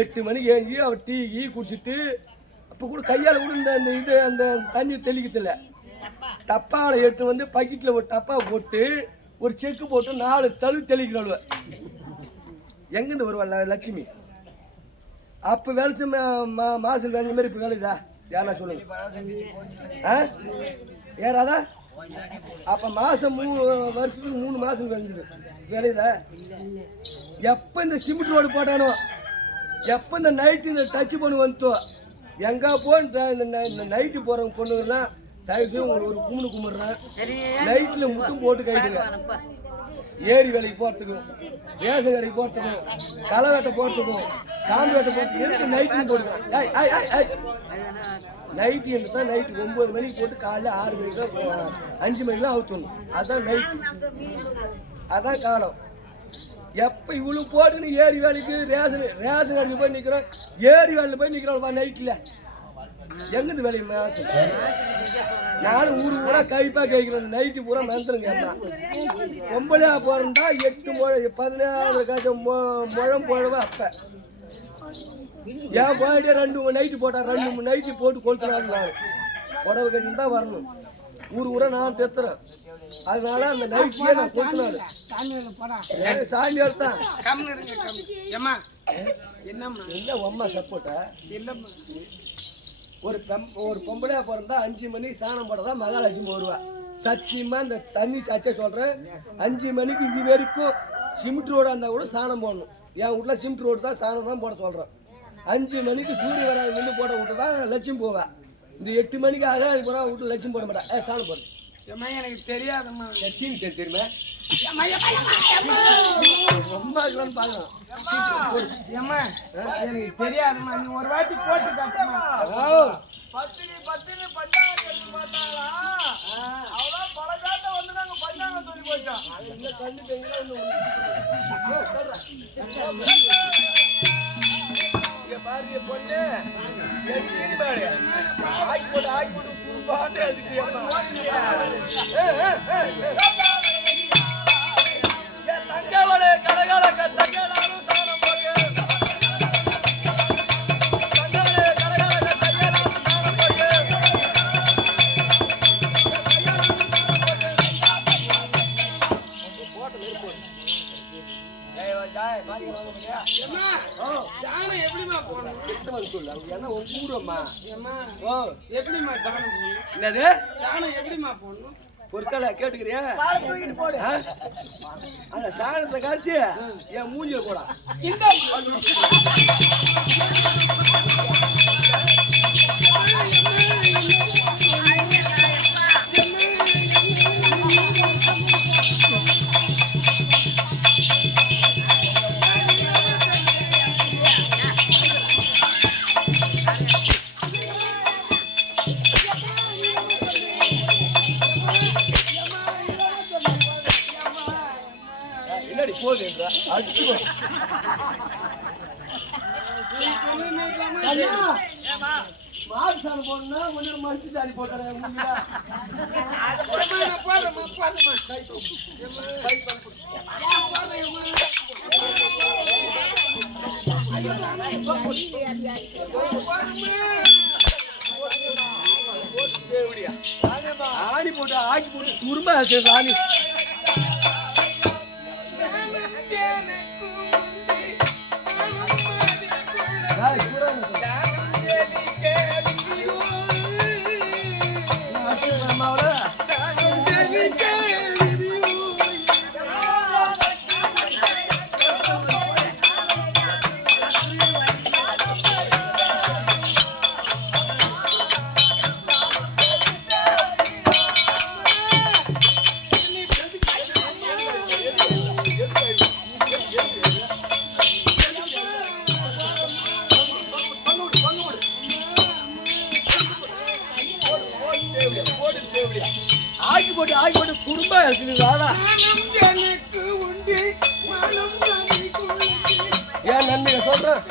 8 மணிக்கு ஏஞ்சி அவர் டீ குடிச்சிட்டு அப்போ கூட கையால் கூட இந்த இது அந்த தண்ணி தெளிக்கதில்லை. டப்பாவில் எடுத்து வந்து பக்கெட்டில் ஒரு டப்பா போட்டு ஒரு செக்கு போட்டு 4 தழு தெளிக்கிறவள் எங்கேருந்து வருவாள் லட்சுமி. அப்போ வெளிச்சம் மாசம் வேஞ்ச மாதிரி இப்போ வேலைதா யாரா சொல்லுங்க ஏறாதா? அப்போ மாதம் வருஷத்துக்கு 3 மாதம் வேஞ்சது வேலைதா. எப்போ இந்த சிமெண்ட் ரோடு போட்டானோ, எப்போ இந்த நைட்டு இந்த டச்சு பண்ணி வந்துட்டோ, எங்கே போன்னு இந்த நைட்டு போகிறவங்க பொண்ணுங்கலாம் தயவுசெய்து உங்களுக்கு ஒரு கும்பிடு கும்பிட்றேன். நைட்டில் மட்டும் போட்டு கைட்டுங்க. ஏரி வேலைக்கு போகிறதுக்கும், ரேஷன் கடைக்கு போகிறதுக்கும், களை வெட்டை போகிறதுக்கும், காம்பு வெட்டை போகிறதுக்கு எதுக்கு நைட்டுன்னு போட்டுக்கிறேன். நைட்டு என்று தான் நைட்டு 9 மணிக்கு போட்டு காலையில் 6 மணிக்கு தான் 5 மணிக்கெலாம் அவுத்தணும். அதுதான் நைட்டு, அதான் காலம். எப்போ இவ்வளோ போட்டுன்னு ஏரி வேலைக்கு ரேஷன் கடைக்கு போய் நிற்கிறோம், ஏரி வேலையில் போய் நிற்கிறோம் நைட்டில் எங்கிருந்து வேலையை மாசம். நானும் ஊரா கைப்பா கேட்கிறேன். நைட்டு பூரா மந்திரங்க எல்லாம் பொம்பளையா போறா 8 16 காய்ச்சல் முழம் போடவா. அப்ப ஏன் போயிட்டே 2 நைட்டு போட்டா 2 நைட்டு போட்டு கொளுத்துனாங்க. நான் புடவை கட்டின்னு தான் வரணும். ஊரா நான் தெத்துறேன். அதனால அந்த நைட்டியே நான் கொளுத்துனாரு சாமி எடுத்தான். என்ன அம்மா சப்போட்டா இல்லம்மா. ஒரு பொம்பளையா பிறந்தா 5 மணிக்கு சாணம் போடதான் மகாலட்சுமி வருவா. சத்தியமா இந்த தண்ணி சச்சை சொல்றேன். 5 மணிக்கு இது வரைக்கும் சிமெண்ட் ரோடா இருந்தா கூட சாணம் போடணும். என் வீட்டுல சிமெண்ட் ரோடு தான் சாணம் தான் போட சொல்றேன். 5 மணிக்கு சூரிய வர நின்று போட விட்டு தான் லட்சுமி போவேன். இந்த 8 மணிக்கு ஆக போறா வீட்டு லட்சுமி போட மாட்டேன். சாணம் போடு. எனக்கு தெரியாதம்மா. தெரியுமா ரொம்ப பாக்கலாம். எனக்கு தெரியாதுமா. நீ ஒரு வாட்டி போட்டு காட்டுமா. பாரு பொண்ணு ஆக்கி போட்டு துருப்பாட்டு தங்கவட கடகால கட்டகலாரும் சாணம் போட்டு எப்படிமா போனோம் என்னது எப்படிமா போடணும் பொருட்களை கேட்டுக்கிறியா? அந்த சாணத்தை காய்ச்சி என் மூஞ்சில போடா. மாடு சாணம் போடணும்னா கொஞ்சம் மனுஷன் சாணி போட்டேன். ஆணி போட்டு ஆக்கி போட்டு துரும்ப சாணி ஆக்கி போட்டு குடும்ப எனக்கு உண்டு ஏன் நன்மையை சொல்றேன்.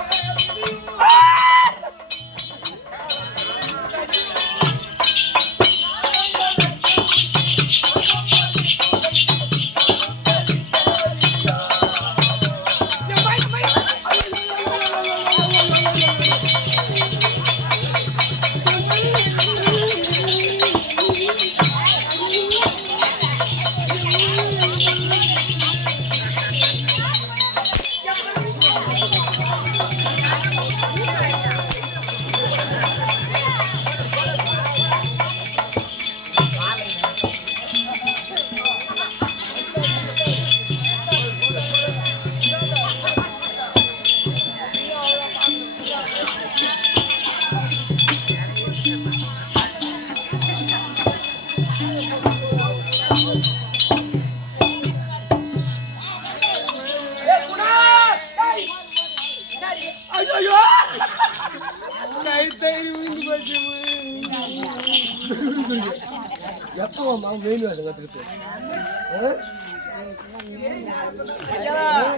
எப்போ மாமா மெயின் வேஷம் கற்றுக்கிட்டு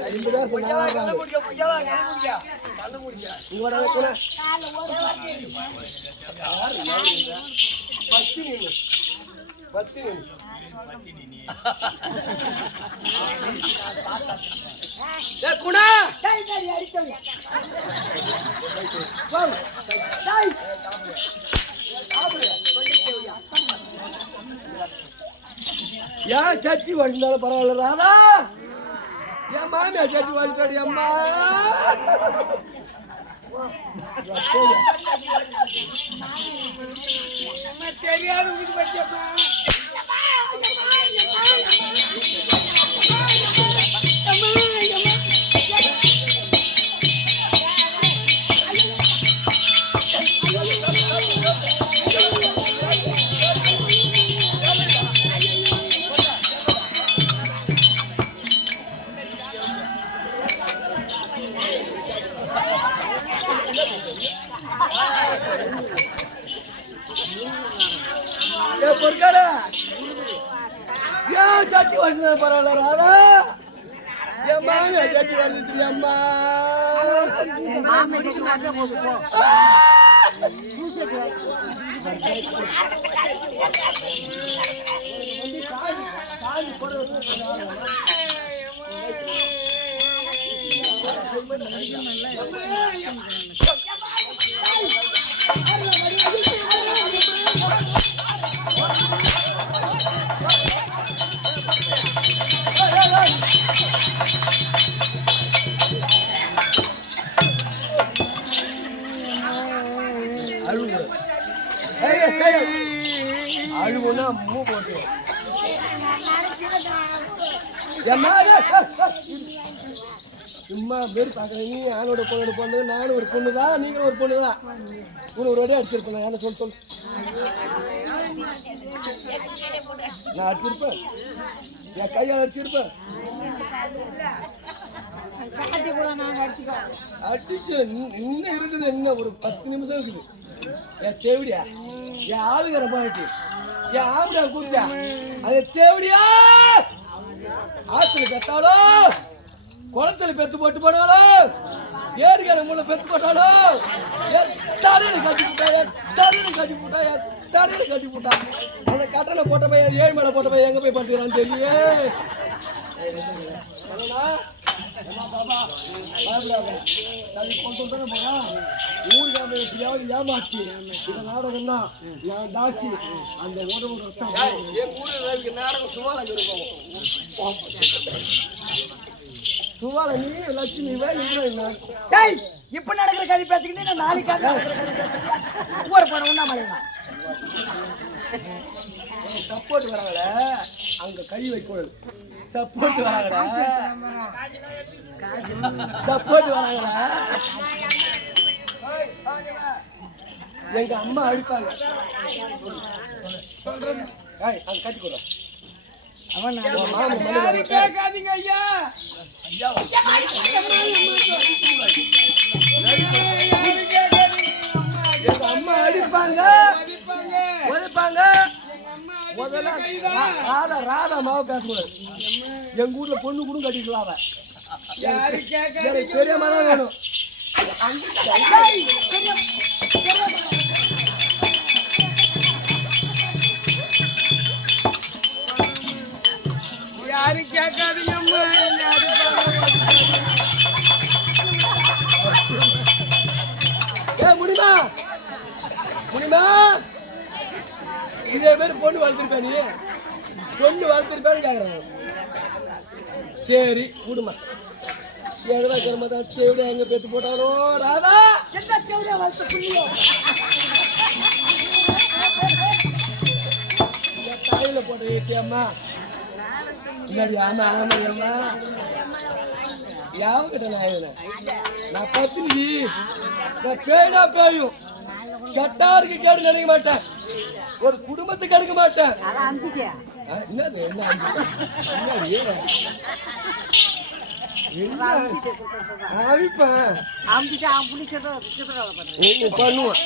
50 வருஷம் குணா ஏன் சட்டி வடிந்தாலும் பரவாயில்ல ராதா என் மாமியா சட்டி வடிச்சாடி அம்மா தெரியாது சட்டி வச்சு பரவாயில்ல ராதா என் மாமியா சட்டி வந்துச்சு அம்மா அழுவுன்னா மூ போட்டு சும்மா பேர் பார்க்குறேன் நீ ஆணோட பொண்ணோட பொண்ணு நானும் ஒரு பொண்ணு தான் நீங்களும் ஒரு பொண்ணு தான் ஒரு வாட்டி அடிச்சிருப்பேன் என்ன சொல் நான் அடிச்சிருப்பேன் என் கையால் அடிச்சிருப்பேன் அடிச்சு இன்னும் இருக்குது என்ன ஒரு 10 நிமிஷம் இருக்குது என் தேவடியா என் ஆளுகிற பாட்டு என் ஆம்படியா கூப்பிட்டா அது தேவடியா ஆத்துல கத்தாலோ குளத்துல பெத்து போட்டு போனாலோ ஏரிக்கார மூல பெத்து போட்டாலோ தடையில கட்டி போட்டா அந்த கட்டணை போட்ட பையன் 7 மேல போட்ட பையன் எங்க போய் படுத்துக்கிறான்னு தெரியல ஊருக்கு எப்படியாவது ஏமாற்றி இந்த நாடகம் தான் என் தாசி அந்த உணவு நாடகம் சுவால நீ லட்சுமி இப்ப நடக்கிற கதை பேசிக்கிட்டு நான் நாளைக்கு ஊரை போன உண்ணாமலையா சப்போர்ட் வராங்கள அங்க கை வைக்கூடாது சப்போர்ட் வராங்களா எங்க அம்மா அடிப்பாங்க அங்க கட்டி கொடுறோம் கேட்காதீங்க ஐயா எங்க அம்மா அடிப்பாங்க உதைப்பாங்க முதல்ல ராதா மாவை பேசக்கூடாது எங்க வீட்டுல பொண்ணு கூட கட்டிக்கலாம் பெரிய மாதிரி வேணும் யாரும் கேட்காதீங்க முடியுமா முடியுமா இதே மாதிரி பொண்ணு வளர்த்துருப்பேன் நீ பொண்ணு வளர்த்துருப்பேன்னு கேட்குறாங்க சரி விடுமா எங்கடா கிளம்பதான் தேவிடா எங்க பெத்து போட்டாரோ ராதா தலையில போட்ட ஏத்தியம்மா முன்னாடி ஆமா ஆமாம்மா யாவங்கிட்ட நான் பத்தினி நான் பேனா பேயும் கெட்டாருக்கு கேடு நினைக்க மாட்டேன் ஒரு குடும்பத்துக்கு எடுக்க மாட்டேன் என்னது என்ன அவிப்பேன் அமுத்திட்டு அவன் புளிச்சதை பண்ணுவேன்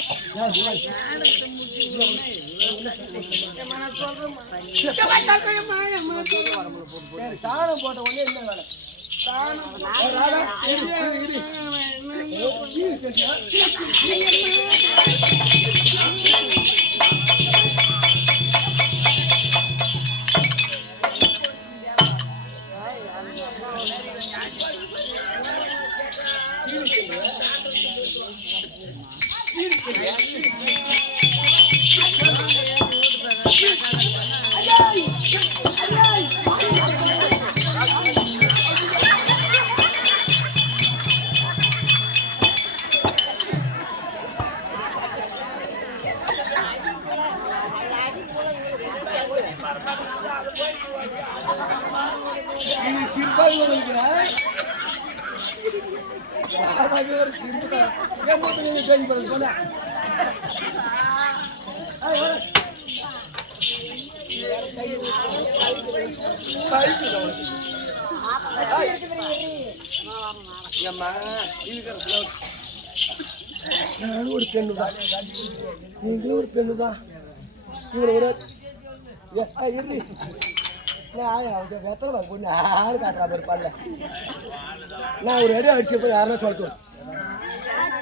சரி சாணம் போட்ட உடனே என்ன வேலை நானும் ஒரு பெண்ணு தான் நீங்களும் ஒரு பெண்ணு தான் இவரை ஒரு இறுதி வெத்தலை பொண்ணு யாரு காட்டுறா இருப்பான்ல நான் ஒரு அடி அடிச்சிருப்பேன் யாருன்னா சொல்லிட்டோம்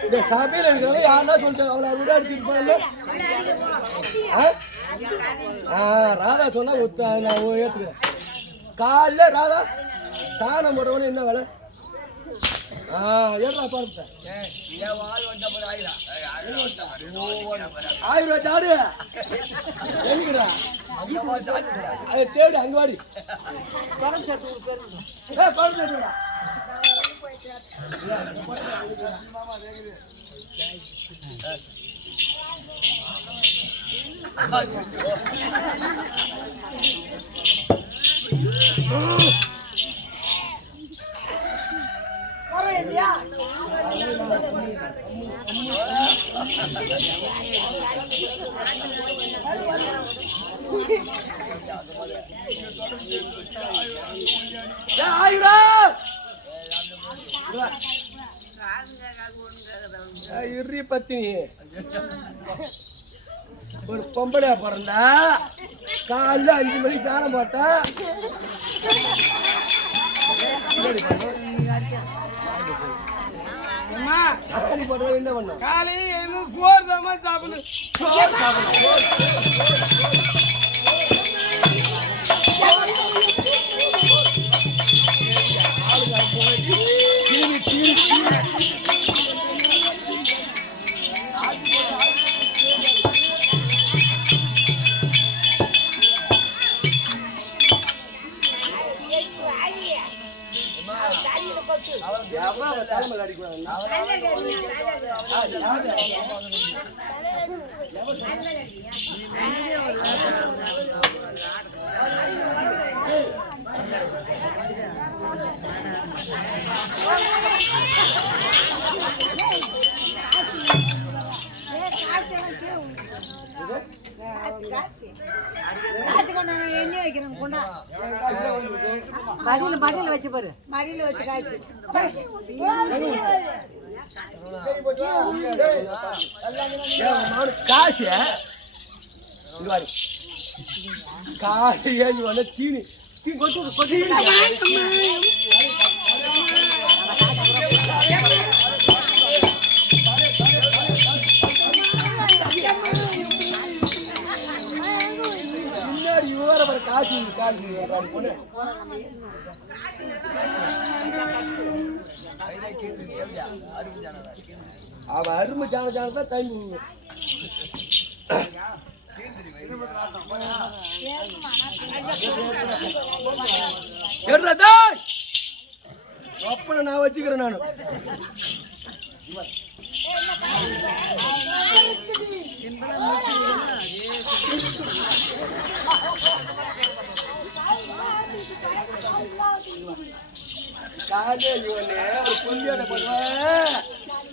இந்த சபையில் இருக்கிறவங்க யாருன்னா சொல்லிட்டோம் அவளை அறுபது அடிச்சிருப்பாங்கல்ல ராதா சொன்னா ஒத்த நான் ஏற்றுக்கிறேன் காலைல ராதா சாணம் போட்டவொடனே என்ன வேலை ஏறா பாருங்க 1000 ரூபாய் சாடு என்கிறா அதை தேடு அங்கவாடி இறி பத்தினி ஒரு பொம்பளையா பிறந்தா காலைல 5 மணிக்கு சாணம் போட்டா சாணி போட்டா என்ன பண்ண காலையில சோறு தான் சாப்பிடணும் தலைமையில் அடிக்கூடாது மடியில வச்சு பாரு மடியில வச்சு காய்ச்சி காசு காசு ஏஞ்சி வந்த தீனி முன்னாடி விவரம் வர காசு காசு பொண்ணு அவன் அருமை சாண சாணத்தான் டைம் அப்பனை நான் வச்சுக்கிறேன் நானு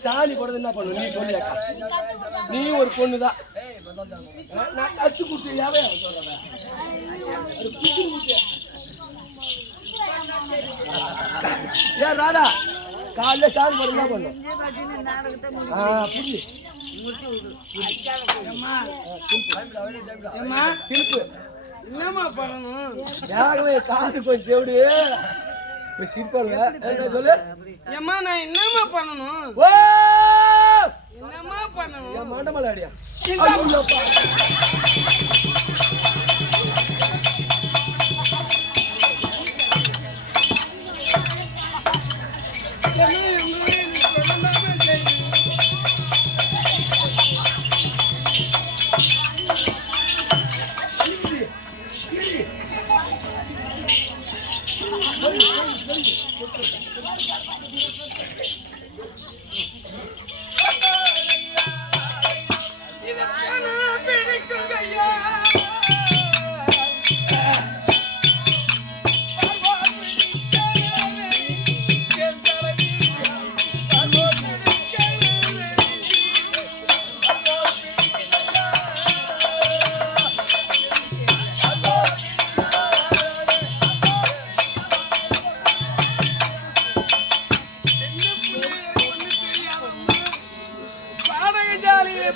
சாணி போடுறது என்ன பண்ணுவ நீ சொல்லியாக்கா நீ ஒரு பொண்ணுதான் நான் கத்து கொடுத்தியாவே சொல்றேன் ஏன் ராடா காலைல சாமி போடுங்க பண்ணும் புரியுது திருப்பு என்னம்மா பண்ணணும் வேகவே காது கொஞ்சம் செவிடு இப்ப சிரிப்பாடுங்க சொல்லு ஏம்மா நான் என்னம்மா பண்ணணும் ஓ என்னம்மா பண்ணணும் என் மண்டமலை அடியா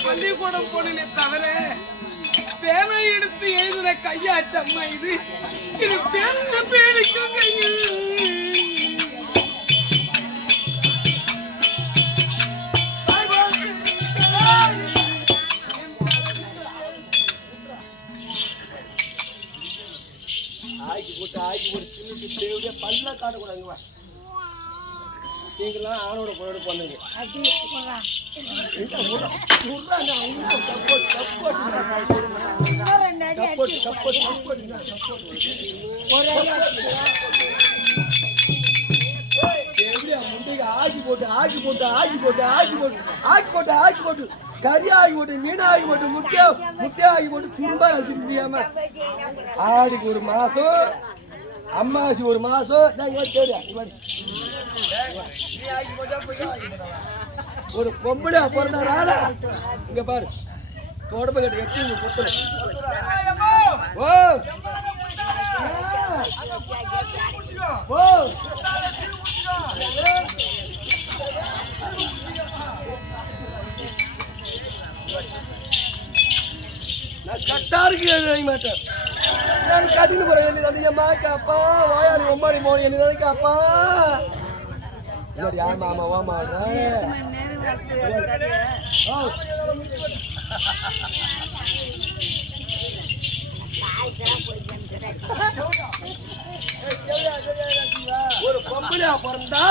பள்ளிக்கூடம் போனே தவிர பேனை எடுத்து எழுதுற கையாச்சம்மா இது இது பேன பேடிக்கும் கையில் ஆக்கி போட்டு சின்ன தேவையா பல்ல காட்டக்கூடாதுங்க நீங்களாம் ஆணோட பொண்ணோட பண்ணுங்க ஆக்கி போட்டு கறி ஆகி போட்டு மீன் ஆகி போட்டு முட்டை ஆகி போட்டு துரும்பா வச்சுக்க முடியாம ஆடிக்கு ஒரு மாசம் அம்மாசி ஒரு மாசம் ஒரு பொம்பளை பிறந்தாரா இங்க பாரு தொடப்ப கட்டு எட்டி குத்துற ஓ நான் கட்டாருக்கு எழுத மாட்டேன் நான் கட்டின்னு போறேன் என்ன அம்மா அப்பா வாயாரு ஒம்மாடி மோடி என்ன அப்பா யார் மாமா வாமா ஒரு பொம்பளையா பிறந்தா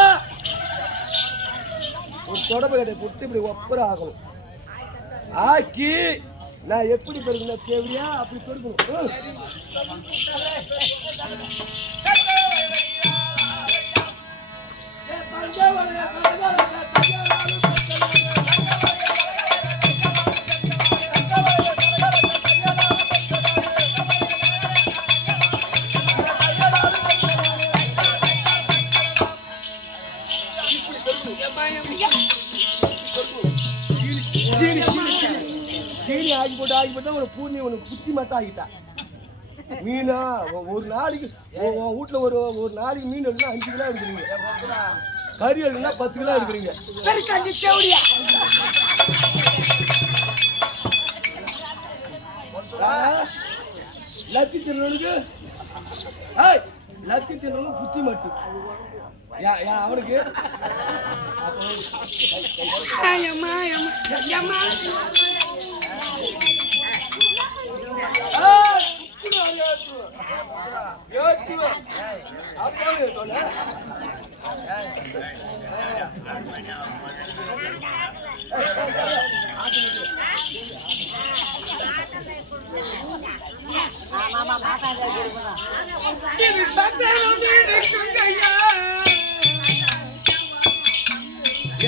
ஒரு தொடப்ப கடை கொடுத்து இப்படி ஒப்பர ஆகணும் ஆக்கி நான் எப்படி பெருக்கணும் தேவையா அப்படி பெருக்கணும் ஆகி போட்டு ஒரு பூர்ணி உனக்கு புத்தி மட்டும் ஆகிட்டா மீனா ஒரு நாளைக்கு வீட்டுல ஒரு நாளைக்கு மீன் எடுக்கணும் 5 கிலோ எடுக்கிறீங்க கறி எடுக்கணும் 10 கிலோ எடுக்கிறீங்க லத்தி தின்னவனுக்கு லத்தி தின்னவனுக்கு புத்தி மட்டும் அவனுக்கு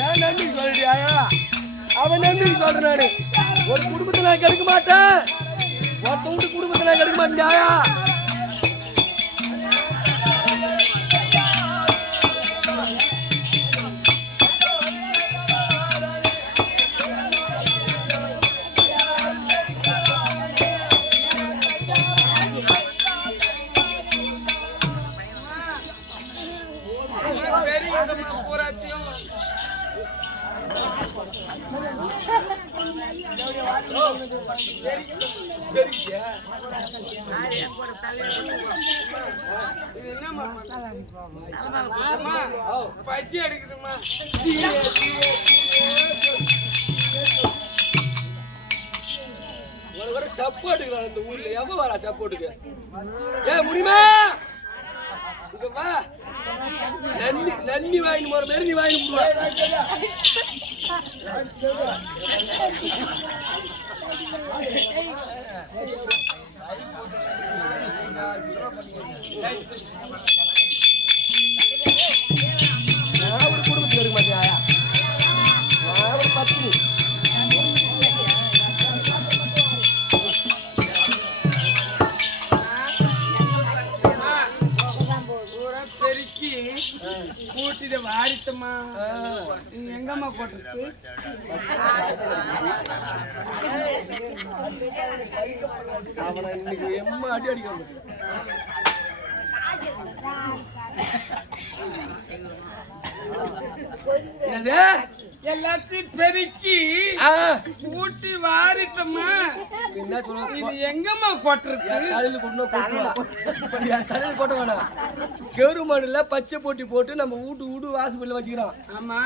ஏன் நன்றி சொல்றியா அவன் நன்றி சொல்றானு ஒரு குடும்பத்தை நான் கெடுக்க மாட்டேன் ஒருத்தவங்க குடும்பத்தை நான் கெடுக்க மாட்டேன்யா பச்சி எடுக்குதுமா ஒரு சப்போட்டுக்கிறான் இந்த ஊர்ல எவன் வரா சப்போட்டுக்கு முடியுமா இங்க வா நன்னி வாங்கி போற மாதிரி நீ வாங்கி நான் ஒரு குடும்பத்துக்கு இருக்க மாட்டியா நான் ஒரு 10 கூட்டிட வாரிட்டமா எங்கம்மா போட்டுருக்கு அவனை இன்னைக்கு எம்மா அடி அடிக்க எல்லாத்தையும் பெருக்கி கூட்டி வாரிட்டமா இது எங்கம்மா போட்டிருக்கு தலையில போட்ட வேணாம் கெரு மண்ணுல பச்சை போட்டி போட்டு நம்ம வீட்டு வாசப்படியில வச்சுக்கிறோம் ஆமா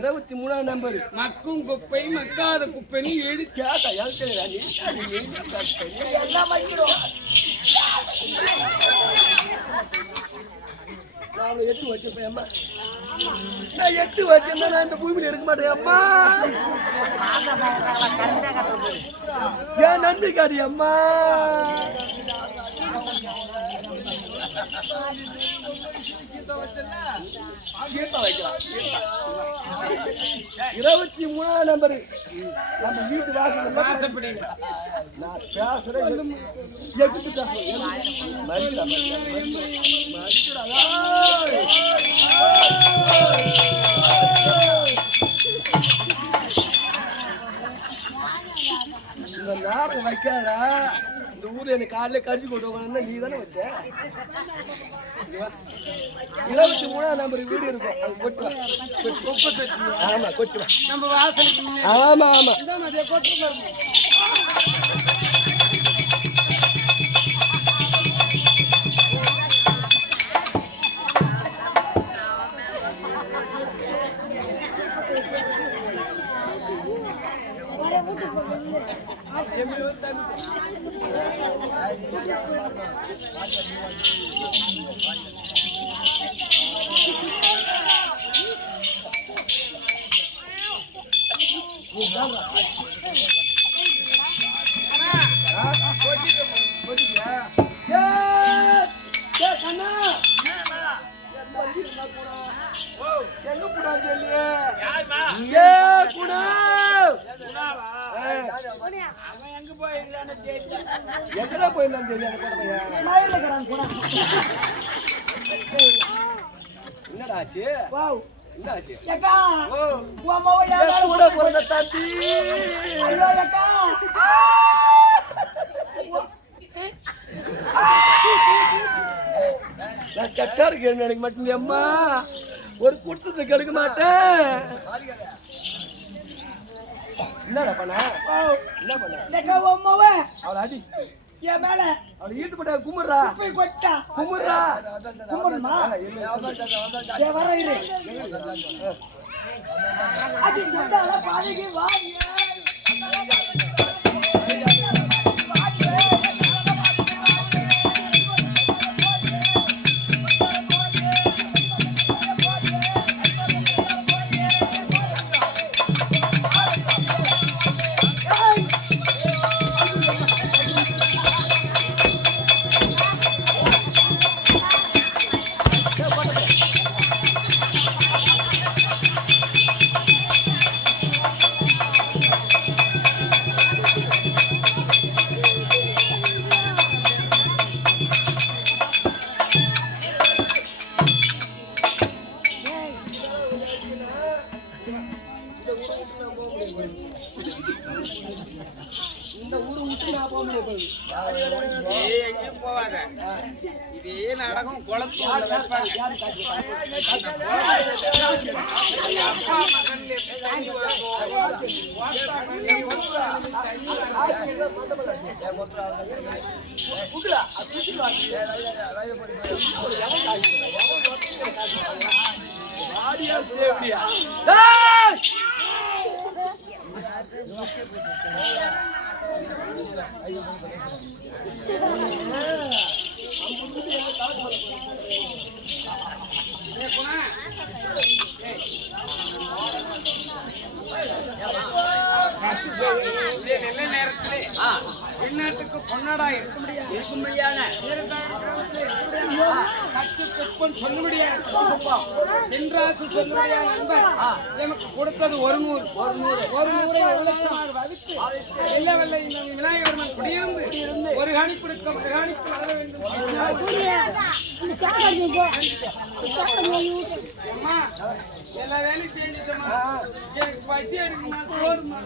23ஆம் நம்பர் மக்கும் குப்பை மக்காத குப்பைன்னு எழுதி கேட்டா எல்லாம் வைக்கிறோம் நான் எட்டு வச்சிருப்பேன் அம்மா நான் எட்டு வச்சிருந்தா நான் இந்த பூமியில இருக்க மாட்டேன் அம்மா ஏன் நன்றி காடி அம்மா வைக்கலாம் 23ஆம் நம்பர் நம்ம வீட்டு வாசல் நான் பேசுறேன் இந்த நேரம் வைக்காதா இந்த ஊர்ல எனக்கு காலையில கடிச்சு கொண்டு நீ தானே வச்ச 23ஆம் நம்பர் வீடு இருக்கும் அது கொட்டு ஆமா கொட்டு நம்ம வாசலுக்கு ஆமா ஆமா கொட்டு எத்தனை போயிருந்தான்னு தெரியாது என்னடா ஆச்சு என்னாச்சு கூட பிறந்த தம்பி நான் கட்டா இருக்கேன் எனக்கு மட்டும் அம்மா ஒரு குடுத்தத்தை கெடுக்க மாட்டேன் என்னடா பண்ண என்ன பண்ண அவளை அடி என் மேல அவளை ஈட்டுப்பட்ட குமுறா போய் கொட்டா குமுறா குமுறமா வர இரு அது சொன்னால பாதிக்கு வா இந்த ஊரை விட்டு நான் போக முடியாது. எங்கேயும் போவாத. இதே நாடகம் குளத்தூர்ல வைப்பாங்க. அப்பா மகன்ல தண்ணி நல்ல நேரத்திலே வெளிநாட்டுக்கு பொன்னாடா இருக்க முடியாது. சென்றாசு சொல்லுபடியா நண்பர் எனக்கு கொடுத்தது 100 லட்சமாக வகுத்து வெள்ள வெள்ள இந்த விநாயகர் குடியிருந்து ஒரு காணிப்பிடுக்க ஒரு காணிப்பு வர வேண்டும். அம்மா எல்லா வேலையும் செஞ்சுட்டோமா? எனக்கு பசி எடுக்குமா? சோறுமா?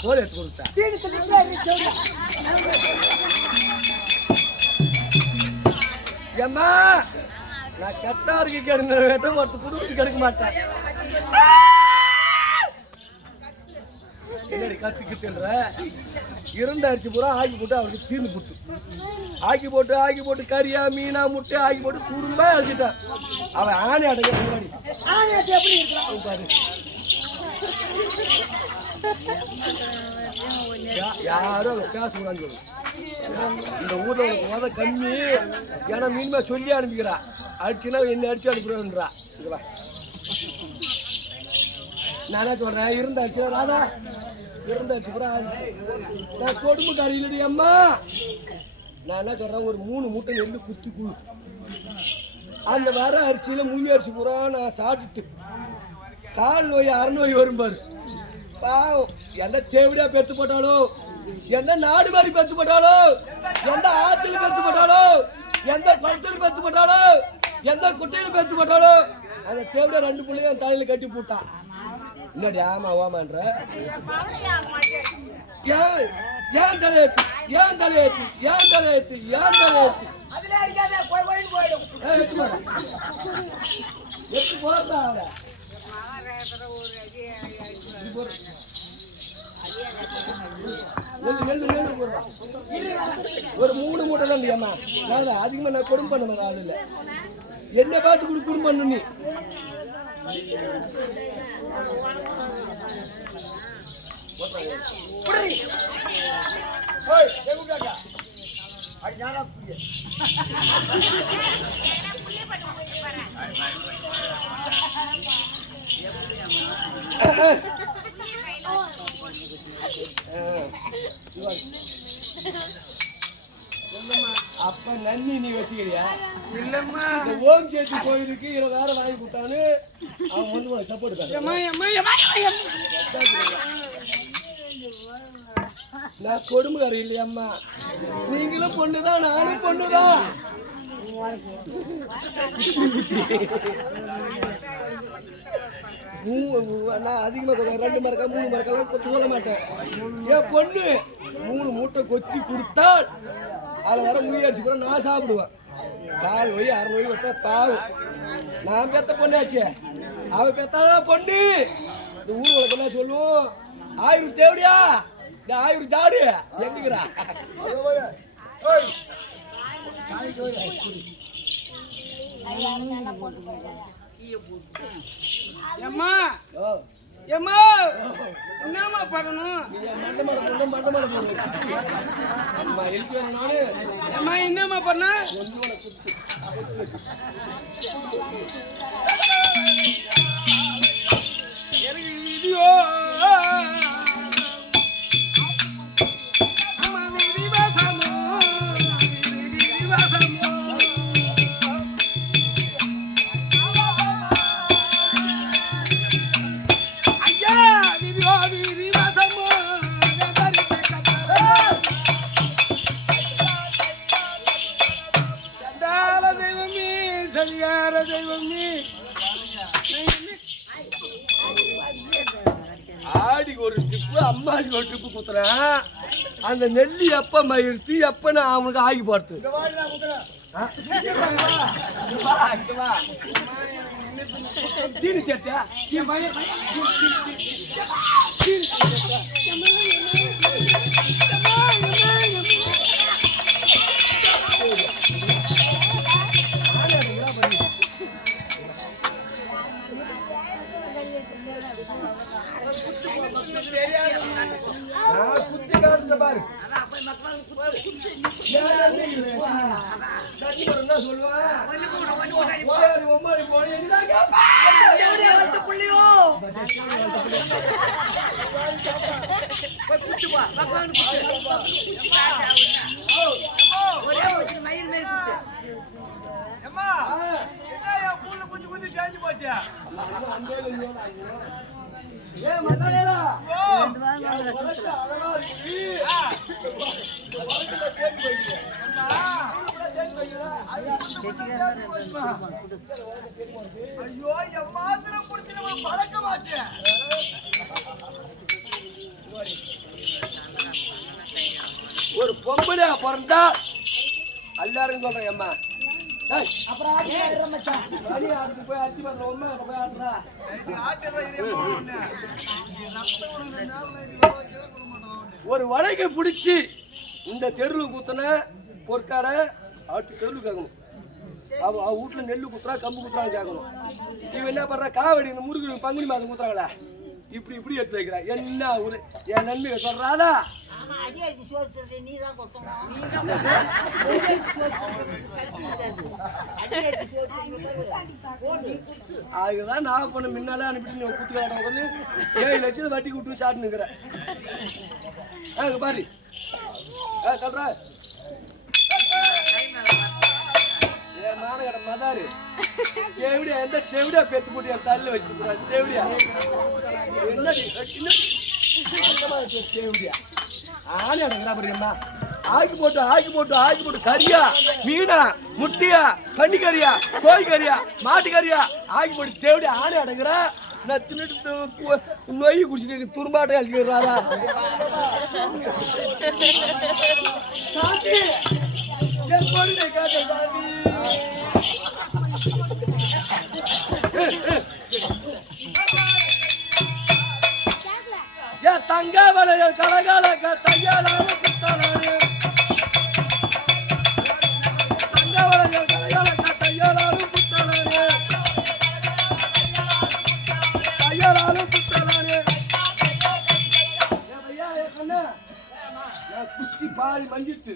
சோறு எடுத்து கொடுத்தா ஏம்மா நான் கட்டாருக்கு கெடுங்க வேட்டும் ஒருத்தர் குடும்பத்துக்கு எடுக்க மாட்டேன். என்னடி கத்துக்கிட்டுன்ற இருந்த அரிசி பூரா ஆக்கி போட்டு அவருக்கு தீர்ந்து போட்டு ஆக்கி போட்டு கறியா மீனா முட்டை ஆக்கி போட்டு குடும்பமா அழைச்சிட்டான். அவன் ஆணை அடைக்க முன்னாடி எப்படி இருக்கான் பாரு. யாரும் காசு வாங்க இந்த ஊர்ல உனக்கு உத கம்மி. ஏன்னா மீன்மா சொல்லி அனுப்பிக்கிறா அடிச்சுன்னா என்ன அடிச்சு அனுப்புறா. நான் என்ன சொல்றேன் இருந்த அடிச்சுனா ராதா இருந்த அடிச்சு பூரா நான் கொடும்புக்காரி இல்லடி அம்மா. நான் என்ன சொல்றேன் ஒரு 3 மூட்டை நெல் குத்தி குழு அந்த வர அரிசியில முழு அரிசி பூரா நான் சாப்பிட்டுட்டு கால் நோய் அரை நோய் வரும் பாரு. பாவம் எந்த தேவடியா பெத்து போட்டாலோ எந்த நாடு மாதிரி பெத்து போட்டாலோ எந்த ஆற்றில் பெத்து போட்டாலோ எந்த குளத்தில் பெத்து போட்டாலோ எந்த குட்டையில் பெத்து போட்டாலோ அந்த தேவடியா 2 பிள்ளையும் தலையில கட்டி போட்டான். முன்னாடி ஆமா ஓமான்ற ஏன் தலையேத்து ஏன் தலையேத்து ஏன் தலையேத்து ஏன் தலையேத்து எடுத்து போறா ஒரு 3 மூட்டை தான் அம்மா. நான் அதிகமா நான் குடும்பம் பண்ண ஆள் இல்லை. என்ன பார்த்து கூட குடும்பம் பண்ணு நீ. அப்ப நன்னி நீ வச்சுக்கிறியா? இல்லம்மா ஓம் சேச்சி கோயிலுக்கு 20,000 வாங்கி கொடுத்தானு அவன் வந்து சப்போர்ட் நான் கொடுமைக்காரி இல்லையம்மா. நீங்களும் பொண்ணுதான் நானும் பொண்ணுதான். நான் அதிகமா 2 மரக்கா 3 மரக்கெல்லாம் கொத்து சொல்ல மாட்டேன். என் பொண்ணு 3 மூட்டை கொத்தி கொடுத்தால் அதில் வர முயற்சி கூட நான் சாப்பிடுவேன். கால் நோய் 6 நோய் விட்டா பாவம். நான் பெத்த பொண்ணாச்சு அவ பெத்தாதான் பொண்ணு. இந்த ஊர் உலகெல்லாம் சொல்லுவோம் 1000 தேவடியா இந்த 1000 ஜாடு எங்குறா. ஏம்மா ஏம்மா என்னம்மா பண்ணணும்? ஏம்மா என்னம்மா பண்ண? எனக்கு வீடியோ தெய்வமே சாமி ஆடிக்கு ஒரு ட்ரிப்பு அம்மாடிக்கு ஒரு ட்ரிப்பு குத்துறேன். அந்த நெல்லி எப்ப மயிர்த்து எப்ப நான் அவனுக்கு ஆகி போடுறது தீனி சேர்த்தியா குத்தி காட்டுற பாரு என்ன சொல்லுவான் ஒரு பொம்பளையா பிறந்தா எல்லாரும் சொல்றேன் அம்மா போய் அரிசி போய் ஆடுறா ஒரு வலைக்கு பிடிச்சி இந்த தெருவில் குத்துன பொற்கார அவட்டு தெருவில் கேட்கணும். அவ வீட்டுல நெல்லு குத்துறா கம்பு குத்துறான்னு கேட்கணும். இவன் என்ன பண்றா காவடி இந்த முருகு பங்குனி மாதம் குத்துறாங்களா இப்படி இப்படி எடுத்து வைக்கிறா. என்ன ஒரு என் நன்மையை சொல்றாதா அதுதான் நான் பண்ண முன்னாலே அனுப்பிட்டு நீ குத்து காட்டம் வந்து 7 லட்சம் வட்டி விட்டு சாப்பிட்டுக்கிறேன். பாரு சொல்ற என் மானகட மதாரு தேவடியா எந்த தேவடியா பெத்து போட்டு என் தள்ள வச்சுட்டு போறாரு. தேவடியா என்ன தேவடியா ஆணி அடங்குறா பாருங்கம்மா. ஆக்கி போட்டு கறியா மீனா முட்டியா பன்னிக்கறியா கோழிக்கறியா மாட்டுக்கறியா ஆக்கி போட்டு தேவடியா ஆணி அடங்குறா. நான் தின்னுட்டு நொய் குடிச்சிட்டு துரும்பாட்டம் அழிச்சுக்கிறாரா சாந்தி என் பொருளை காட்ட சாந்தி என் தங்க வளைய கலகால தையாலும் குத்தாலே தங்க வளைய கலகால தையாலும் குத்தாலே தையாலும் குத்தாலே குத்தி பால் மஞ்சிட்டு